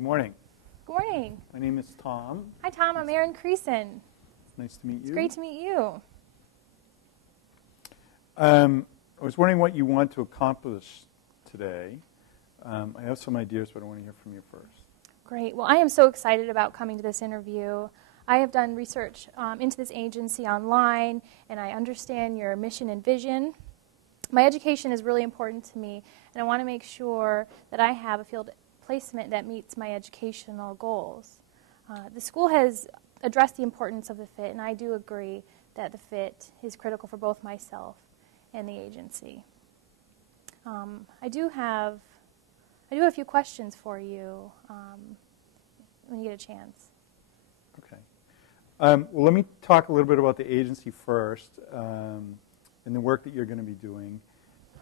Good morning. Good morning. My name is Tom. Hi, Tom. I'm Erin Creason. It's nice to meet you. It's great to meet you. I was wondering what you want to accomplish today. I have some ideas, but I want to hear from you first. Great. Well, I am so excited about coming to this interview. I have done research into this agency online, and I understand your mission and vision. My education is really important to me, and I want to make sure that I have a field placement that meets my educational goals. The school has addressed the importance of the fit, and I do agree that the fit is critical for both myself and the agency. I do have a few questions for you when you get a chance. Okay. Well, let me talk a little bit about the agency first and the work that you're going to be doing,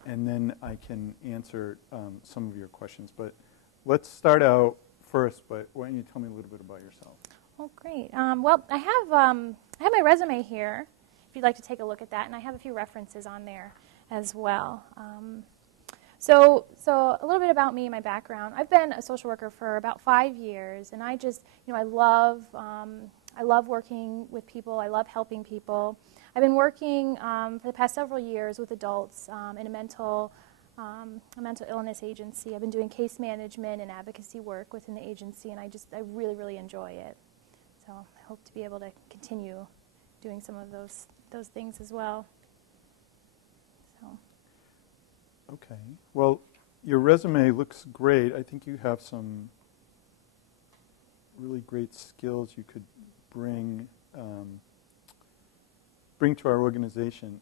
and then I can answer some of your questions. But let's start out first, but why don't you tell me a little bit about yourself? Oh, great. Well, I have my resume here, if you'd like to take a look at that, and I have a few references on there as well. So a little bit about me and my background. I've been a social worker for about 5 years, and I just, I love working with people. I love helping people. I've been working for the past several years with adults in a mental illness agency. I've been doing case management and advocacy work within the agency, and I really, really enjoy it. So I hope to be able to continue doing some of those things as well. So. Okay. Well, your resume looks great. I think you have some really great skills you could bring to our organization.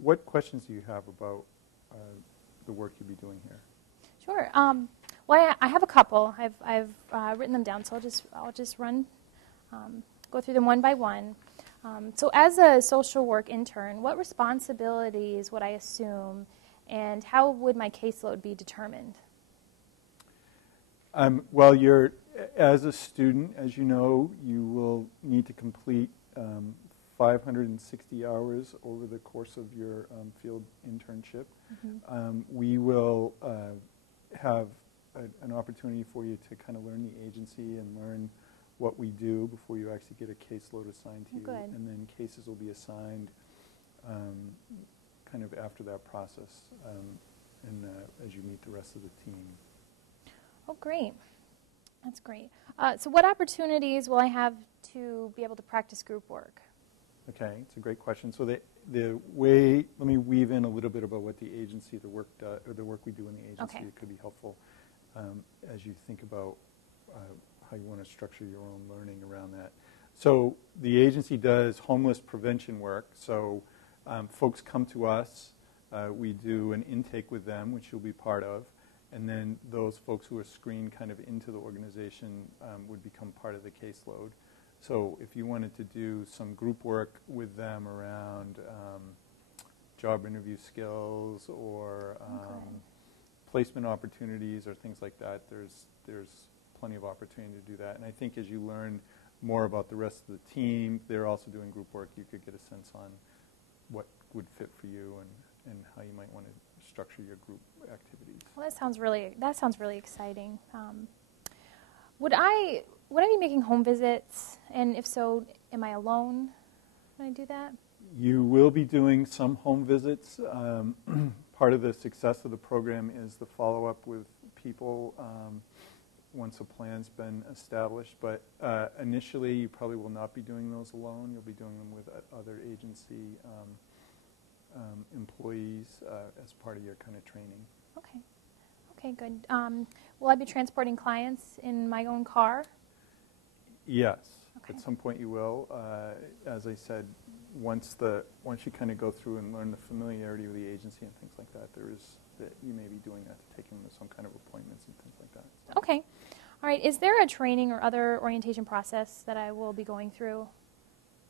What questions do you have about the work you'll be doing here? Sure. Well, I have a couple. I've written them down, so I'll just go through them one by one. So as a social work intern, what responsibilities would I assume, and how would my caseload be determined? Well, as a student, as you know, you will need to complete 560 hours over the course of your field internship. Mm-hmm. We will have an opportunity for you to kind of learn the agency and learn what we do before you actually get a caseload assigned to you. Good. And then cases will be assigned kind of after that process and as you meet the rest of the team. Oh, great. That's great. So what opportunities will I have to be able to practice group work? Okay, it's a great question. So let me weave in a little bit about what the agency, the work we do in the agency. Okay. It could be helpful as you think about how you want to structure your own learning around that. So the agency does homeless prevention work. So folks come to us. We do an intake with them, which you'll be part of. And then those folks who are screened kind of into the organization would become part of the caseload. So if you wanted to do some group work with them around job interview skills or placement opportunities or things like that, there's plenty of opportunity to do that. And I think as you learn more about the rest of the team, they're also doing group work, you could get a sense on what would fit for you and how you might want to structure your group activities. Well, that sounds really exciting. Would I be making home visits? And if so, am I alone when I do that? You will be doing some home visits. Part of the success of the program is the follow-up with people once a plan's been established. But initially, you probably will not be doing those alone. You'll be doing them with other agency employees as part of your kind of training. Okay. Okay, good. Will I be transporting clients in my own car? Yes. Okay. At some point you will. As I said, once you kind of go through and learn the familiarity with the agency and things like that, you may be doing that to take them to some kind of appointments and things like that. So. Okay. All right. Is there a training or other orientation process that I will be going through?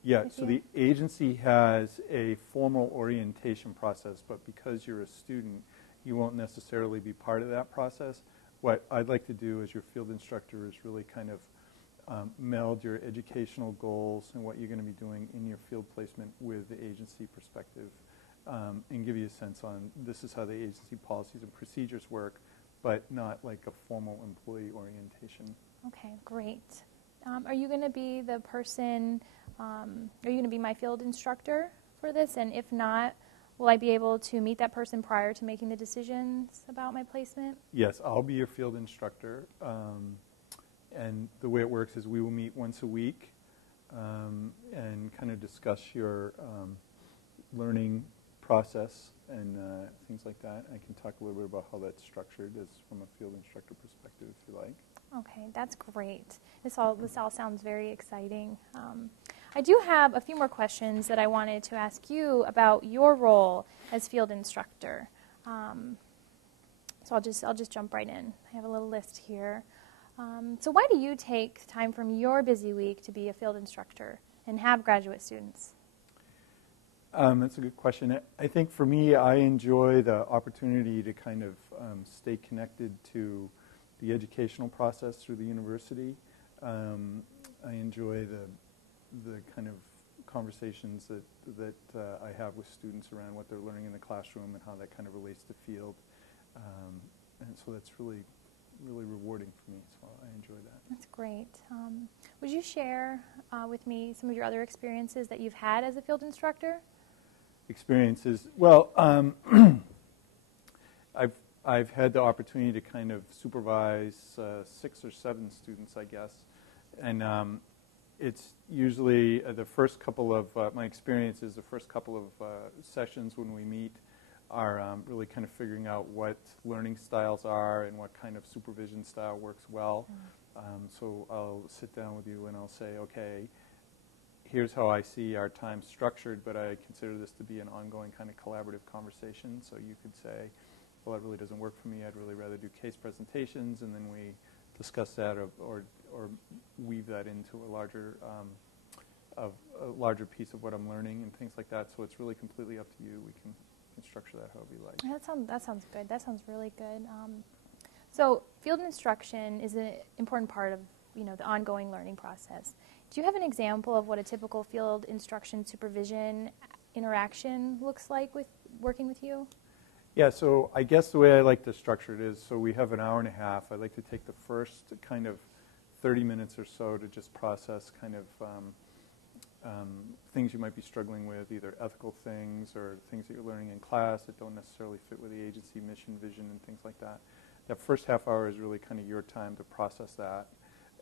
Yeah, so the agency has a formal orientation process, but because you're a student, you won't necessarily be part of that process. What I'd like to do as your field instructor is really kind of meld your educational goals and what you're going to be doing in your field placement with the agency perspective and give you a sense on this is how the agency policies and procedures work. but not like a formal employee orientation. Okay, great. Are you going to be the person, are you going to be my field instructor for this? And if not, will I be able to meet that person prior to making the decisions about my placement? Yes, I'll be your field instructor. And the way it works is we will meet once a week and kind of discuss your learning process and things like that. I can talk a little bit about how that's structured as from a field instructor perspective, if you like. Okay, that's great. This all sounds very exciting. I do have a few more questions that I wanted to ask you about your role as field instructor. So I'll just jump right in. I have a little list here. So why do you take time from your busy week to be a field instructor and have graduate students? That's a good question. I think for me, I enjoy the opportunity to kind of stay connected to the educational process through the university. I enjoy the kind of conversations that I have with students around what they're learning in the classroom and how that kind of relates to field. And so that's really rewarding for me, so I enjoy that. That's great. Would you share with me some of your other experiences that you've had as a field instructor? Experiences. Well, I've had the opportunity to kind of supervise 6 or 7 students, I guess, and it's usually the first couple of my experiences. The first couple of sessions when we meet are really kind of figuring out what learning styles are and what kind of supervision style works well. So I'll sit down with you and I'll say, okay, here's how I see our time structured, but I consider this to be an ongoing kind of collaborative conversation. So you could say, well, that really doesn't work for me. I'd really rather do case presentations, and then we discuss that or weave that into a larger piece of what I'm learning and things like that. So it's really completely up to you. We can structure that however you like. That sounds good. That sounds really good. So field instruction is an important part of the ongoing learning process. Do you have an example of what a typical field instruction supervision interaction looks like with working with you? Yeah, so I guess the way I like to structure it is, so we have an hour and a half. I like to take the first kind of 30 minutes or so to just process kind of things you might be struggling with, either ethical things or things that you're learning in class that don't necessarily fit with the agency mission, vision, and things like that. That first half hour is really kind of your time to process that.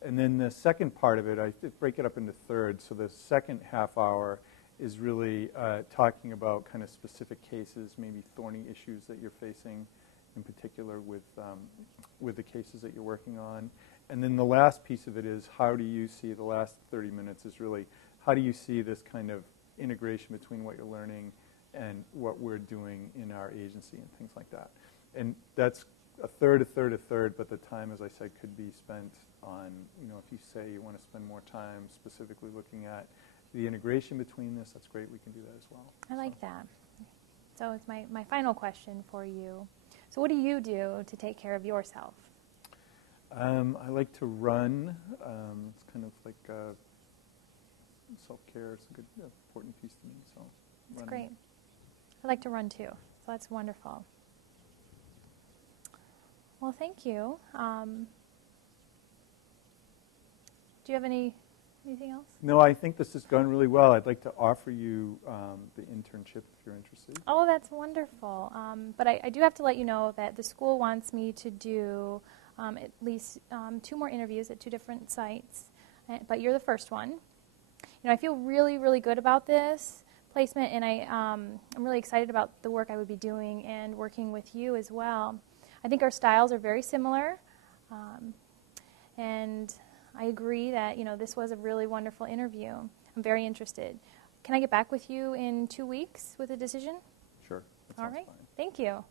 And then the second part of it, I break it up into thirds. So the second half hour is really talking about kind of specific cases, maybe thorny issues that you're facing in particular with the cases that you're working on. And then the last piece of it is how do you see, the last 30 minutes is really how do you see this kind of integration between what you're learning and what we're doing in our agency and things like that. And that's a third, but the time, as I said, could be spent on, if you say you want to spend more time specifically looking at the integration between this, that's great. We can do that as well. I like that. So it's my final question for you. So what do you do to take care of yourself? I like to run. It's kind of like self-care. It's a good, important piece to me. So that's great. I like to run too. So that's wonderful. Well, thank you. Do you have anything else? No, I think this has gone really well. I'd like to offer you the internship if you're interested. Oh, that's wonderful. But I do have to let you know that the school wants me to do at least 2 more interviews at 2 different sites. But you're the first one. I feel really, really good about this placement, and I'm really excited about the work I would be doing and working with you as well. I think our styles are very similar, and I agree that this was a really wonderful interview. I'm very interested. Can I get back with you in 2 weeks with a decision? Sure. All right. Fine. Thank you.